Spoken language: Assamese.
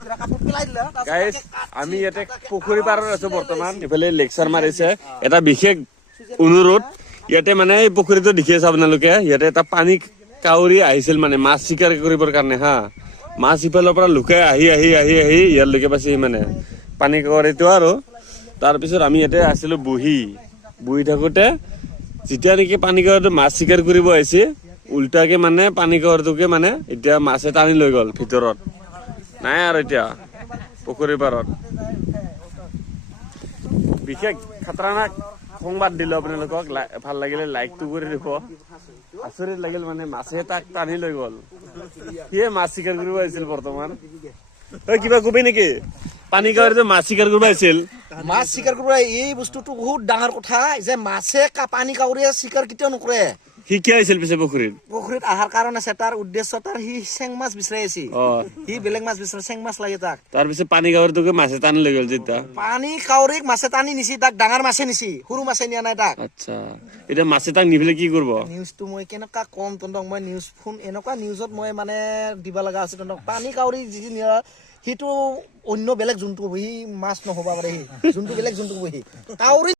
গাইজ আমি ইয়াতে পুখুৰী পাৰত আছো বৰ্তমান ইফালে লেকচাৰ মাৰিছে এটা বিশেষ অনুৰোধ ইয়াতে মানে এই পুখুৰীটো দেখি আছে আপোনালোকে ইয়াতে এটা পানী কাউৰী আহিছিল মানে মাছ চিকাৰ কৰিবৰ কাৰণে হা মাছ ইফালৰ পৰা লুকাই আহি ইয়ালৈকে পাইছে মানে পানী কাউৰীটো আৰু তাৰপিছত আমি ইয়াতে আছিলো বহি থাকোঁতে যেতিয়া নেকি পানী কাউৰীটো মাছ চিকাৰ কৰিব আহিছে উল্টাকে মানে পানী কাউৰীটোকে মানে এতিয়া মাছে টানি লৈ গ'ল ভিতৰত নাই আৰু এতিয়া পুখুৰী পাৰত বিশেষ খাতৰানাক সংবাদ দিলো আপোনালোকক ভাল লাগিলে লাইকটো কৰি দিব আচৰিত লাগিল মানে মাছে তাক টানি লৈ গ'ল সিয়ে মাছ চিকাৰ কৰিব আহিছিল বৰ্তমান কিবা কবি নেকি পানী কাউৰীটো মাছ চিকাৰ কৰিব আহিছিল মাছ চিকাৰ কৰিব এই বস্তুটো বহুত ডাঙৰ কথা যে মাছে পানী কাউৰীয়ে চিকাৰ কেতিয়াও নকৰে সি কিয় আহিছিল পিছে পুখুৰীত আহাৰ কাৰণ আছে তাৰ উদ্দেশ্য তাৰ সি চেং মাছ বিচাৰি আছে সি বেলেগ মাছ বিচাৰে চেং মাছ লাগে তাক তাৰপিছত পানী কাউৰীটোকে মাছে টানি লৈ গ'ল যেতিয়া পানী কাউৰীক মাছে টানি নিছি তাক ডাঙৰ মাছে নিছি সৰু মাছে নিয়া নাই তাক আচ্ছা এতিয়া মাছে তাক নিফেলে কি কৰিব নিউজটো মই কেনেকুৱা কম তহঁতক মই নিউজ ফোন এনেকুৱা নিউজত মই মানে দিব লগা আছে তহঁতক পানী কাউৰী যি নিয়া সিটো অন্য বেলেগ জন্তু সি মাছ নহ'ব পাৰে সি যোনটো বেলেগ জন্তু সি কাউৰী